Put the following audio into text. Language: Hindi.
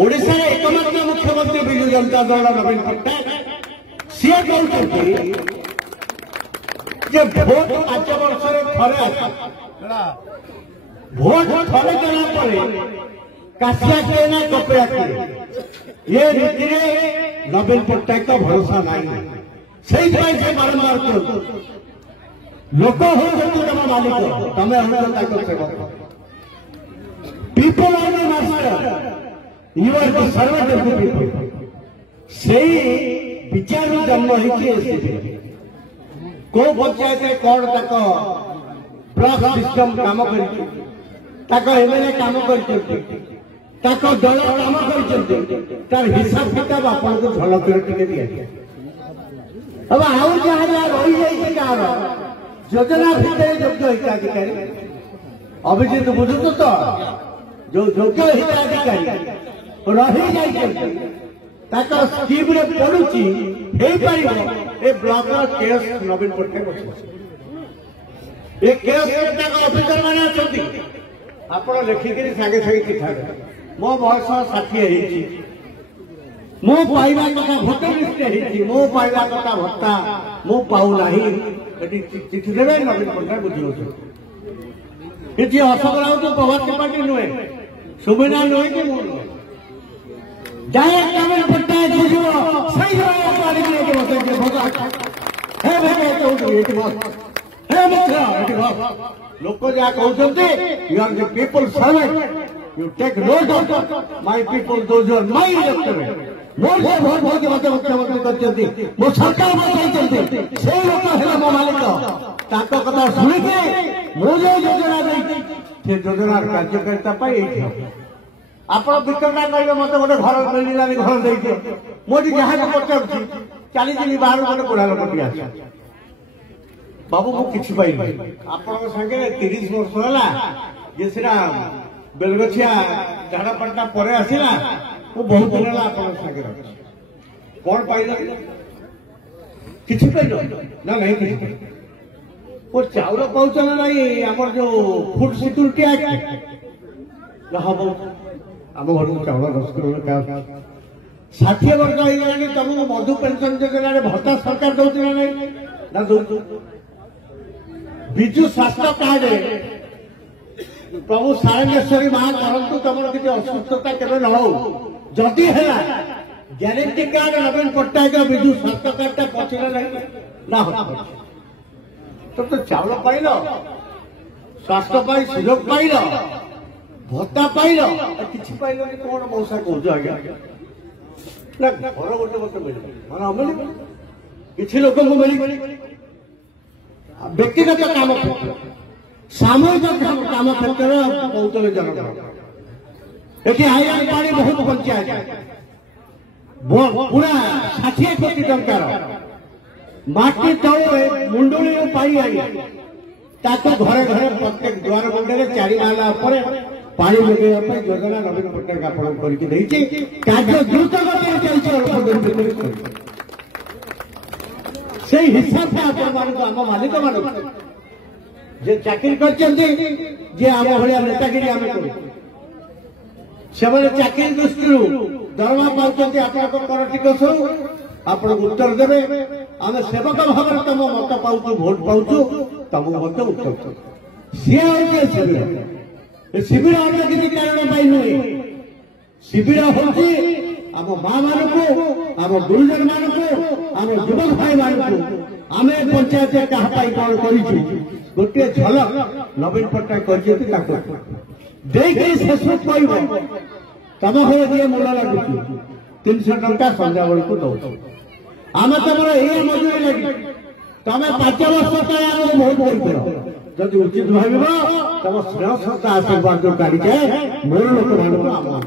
ओडिशा एकमात्र मुख्यमंत्री विजु जनता दल नवीन पट्टनायक सी कहते भोट 5 वर्ष थे भोट थरे देला काशिया किए ना कपिया किए ये रीति नवीन पट्टनायक का भरोसा नहीं से बारंबार लोक हो तुम मालिक तमें हो सेवक people are the master you are the servant of the people से विचार जन्म होती को पंचायत कौन तक ब्लॉक सिस्टम काम कर एमएलए काम कर दल काम कर हिसाब किताब आपको झलक दिया अब आउ जहाँ रही जाए योजना भितर योग्य हिताधिकारी अभिजित बुझुत तो जो योग्य हिताधिकारी रही जाकर स्कीम रे पड़ुची ए ब्लॉक केस नवीन पट्टनायक ये केस ऑफिसर मैंने अच्छा आप लिखिकी सागे सागे चिठा मो बयस 60 मो पाइबा कथा भोटर लिस्ट मो पाइबा कथा भत्ता मो पाऊना चिठी देवे नवीन पट्टनायक बुझे कि अशोक राउत प्रभात त्रिपाठी नुहे सुमिना नुहे कि मुझे जाए नवीन पट्टनायक बुझो सही लोक जहाँ कहते you are the people servant you take note of my people those are my electorate more से भोट भोट मत मुख्यमंत्री करते मो सरकार बताई से लोक है मो मालिक ताको कथा शुणिके मो जो योजना से योजना कार्यकारिता आप विक्रमना कहे मत गोटे घर मिलानी घर दे मोदी जहाँ पचार चली बाहर गोटे बुढ़ा लोक आस बाबू मु कि आप सागे 30 वर्ष है सीना बेलगछिया झाड़ापटा पर आसला वो बहुत दिन है आप सागे कौन पाइल कि पाइल ना नहीं वो चाउल पाउच ना नहीं आम जो फूड सिक्यूरीटी एक्ट हम आम घर को चाउल 10 किलो 60 वर्ष हो तुमको मधु पेंशन योजना भत्ता सरकार दौर ना दौ विजु स्वास्थ्य कार्ड प्रभु सारेश्वरी मां करतु तुम किसी असुस्थता के न हो जदि है ग्यारंटी कार्ड नवीन पट्टनायक विजु स्वास्थ्य कार्ड पचरा ना तो चाउल पाइल स्वास्थ्य सुजोग पाइल भत्ता पाइल कि पाइल कौन मौसा कौच आज्ञा घर गोटे मत मिल किसी लोक मिल व्यक्तिगत काम क्षेत्र सामूहिक काम क्षेत्र बहुत जनक ये आईआर पानी बहुत पंचायत पूरा 60 कोटी टंकार माटी तले मुंडुली पाई आई घरे घरे प्रत्येक द्वार मंडे 4 नाला पानी लगे योजना नवीन पट्टनायक आप कार्य द्रुत चलती से हिसाब से आम मालिक मान जे चाकरी कर आम भाया नेतागिरी आम कर चाकरी दृष्टि दरमा पाँच आप कर टिकस आप उत्तर देवे आम सेवक भाव में तुम मत पाऊ भोट पाऊ तुमको मत उत्तर सी शिविर अन्य किसी कारण नुहे शिविर हूँ आम माँ मान आम गुरुजन मान आम युवक भाई मान आम पंचायत क्या कौन कर गोटे झलक नवीन पट्टनायक शेष कह तुम घर दिए मूल लगुच 300 टंका संध्या बेल को दौ आम तुम ये मजूरी लगे तुम 5 वर्ष तक आम बहुत कर जब उचित भाव तुम स्नेह श्रद्धा आशीर्वाद जो गाड़ी जाए मूल लोक मान